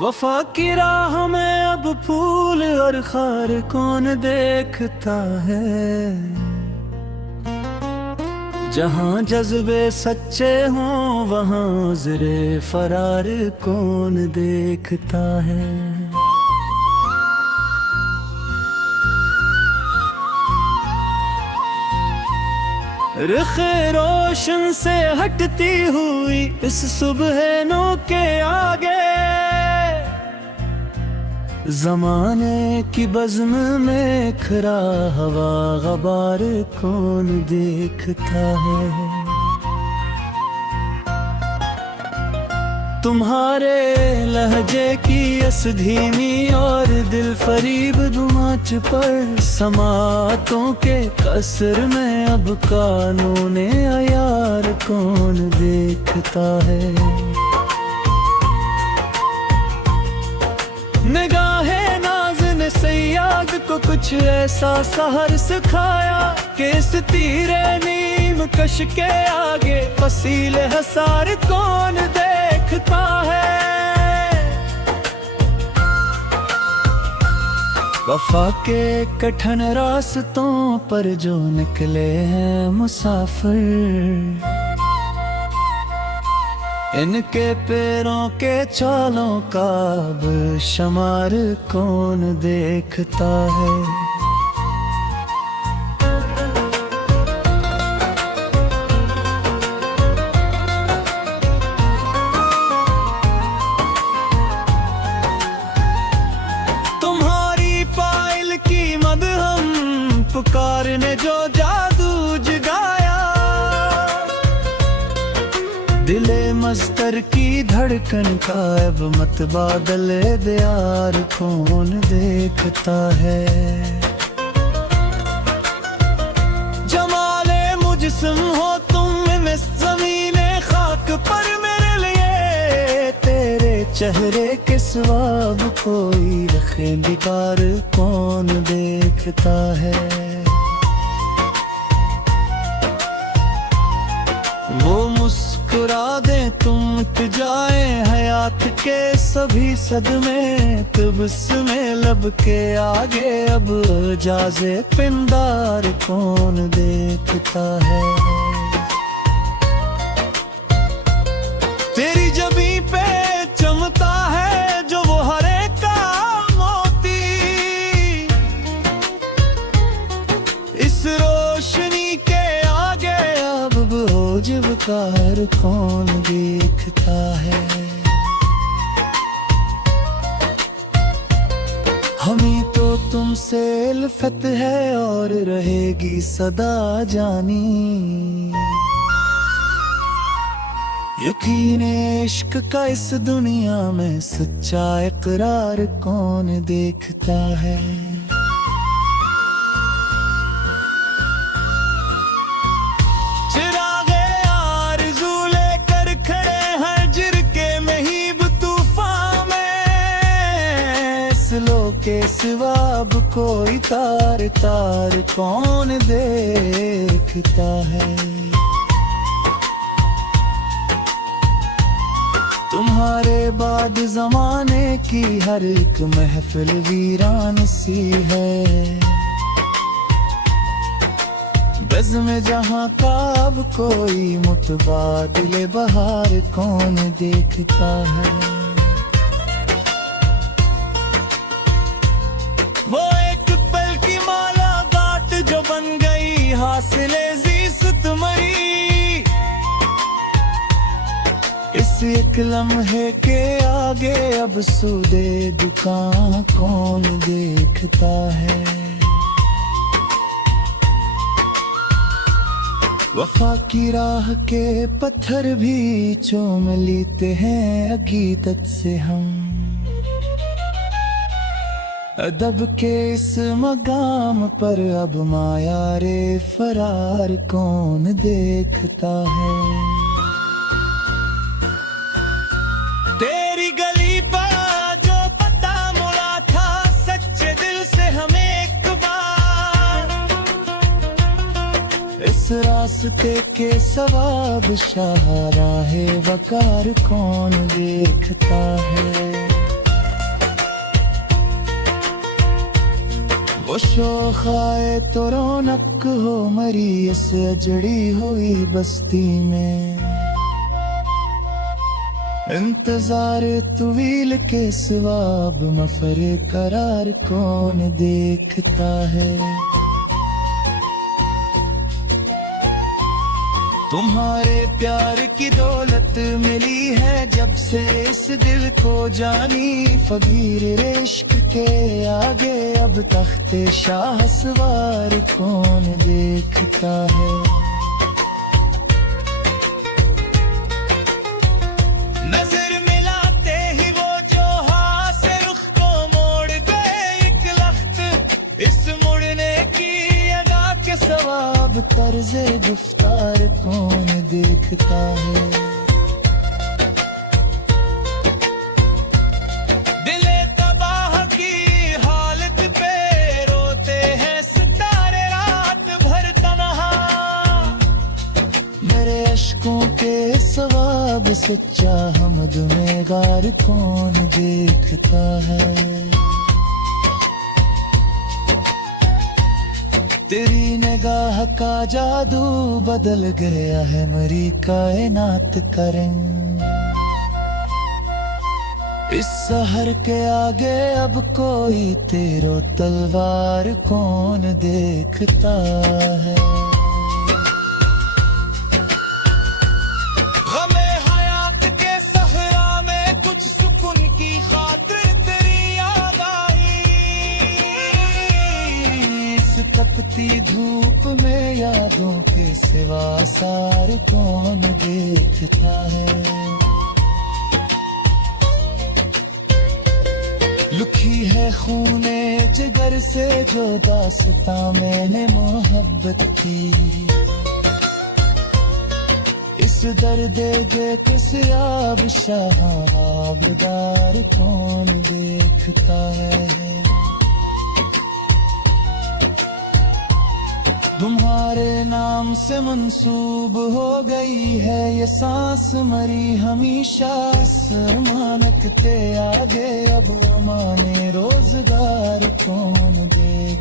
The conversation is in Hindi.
वफा की राह में अब फूल और खार कौन देखता है। जहाँ जज्बे सच्चे हों वहाँ ज़रे फरार कौन देखता है। रुख़े रोशन से हटती हुई इस सुबह नो के आगे, ज़माने की बज़्म में खरा हवा ग़बार कौन देखता है। तुम्हारे लहजे की यस धीमी और दिल फरीब दुमाच पर समातों के कसर में अब कानूने अयार कौन देखता है। निगाहे नाज़ ने सयाद को कुछ ऐसा सहर सिखाया कि इस तीरे नीम कश के आगे फसील हसार कौन देखता है। वफा के कठिन रास्तों पर जो निकले हैं मुसाफिर, इनके पैरों के चालों का अब शुमार कौन देखता है। तुम्हारी पायल की मदहम पुकार ने जो जादू जगाया, दिले मस्तर की धड़कन का अब मत बादल दियार कौन देखता है। जमाले मुजस्म हो तुम इस ज़मीने खाक पर मेरे लिए, तेरे चेहरे के स्वाब कोई रखे बिकार कौन देखता है। वो मुस्कुरा दे तुम मिट जाए हयात के सभी सदमे, तबस्सुमे लब के आगे अब जाज़े पिंदार कौन देखता है। तेरी जबी पे चमता है जो वो हरे का मोती, इस रोशनी के आगे अब होजबकार कौन देखता है। हमें तो तुमसे उल्फत है और रहेगी सदा जानी, यकीन इश्क का इस दुनिया में सच्चा इकरार कौन देखता है। चिरागे आरज़ू लेकर खड़े हैं जिरके महीब तूफान में, इस लो के सिवा अब कोई तार तार कौन देखता है। तुम्हारे बाद ज़माने की हर एक महफिल वीरान सी है, बज़्म जहाँ का अब कोई मुतबादिल बहार कौन देखता है। वो एक पल की माला गाट जो बन गई हासिले ज़ीस्त मरी, इस एक लम्हे के आगे अब सूदे दुकान कौन देखता है। वफा की राह के पत्थर भी चूम लेते हैं अकीदत से हम, अदब के इस मकाम पर अब मायारे फरार कौन देखता है। तेरी गली पर जो पता मुड़ा था सच्चे दिल से हमें एक बार, इस रास्ते के सवाब शाहराहे वकार कौन देखता है। वो शोखाए तो रौनक हो मरी इस अजड़ी हुई बस्ती में। इंतजार तुवील के सवाब मफरे करार कौन देखता है। तुम्हारे प्यार की दौलत मिली है जब से इस दिल को जानी। फकीर इश्क के आगे अब तख्ते शाह सवार कौन देखता है। नजर मिलाते ही वो जो हाथ से रुख को मोड़ गए एक लख्त। इस मुड़ने की अदा के सवाब तर्ज़े गुफ्तार कौन देखता है। दिले तबाह की हालत पे रोते हैं सितारे रात भर तन्हा। मेरे अश्कों के सवाब सच्चा हमद में गार कौन देखता है। तेरी निगाह का जादू बदल गया है मरी कायनात का रंग। इस सहर के आगे अब कोई तेरो तलवार कौन देखता है। गमे हयात के सहरा में कुछ सुकून की खातिर तेरी याद आई। इस तपती धूप में यादों के सिवा सार कौन देखता है। लुकी है खूने जिगर से जो दास्तां मैंने मोहब्बत की। इस दर्द बेकसियाब शाहाबदार कौन देखता है। तुम्हारे नाम से मंसूब हो गई है ये सांस मरी हमेशा। इस अमानत के आगे अब अमाने रोजगार कौन दे।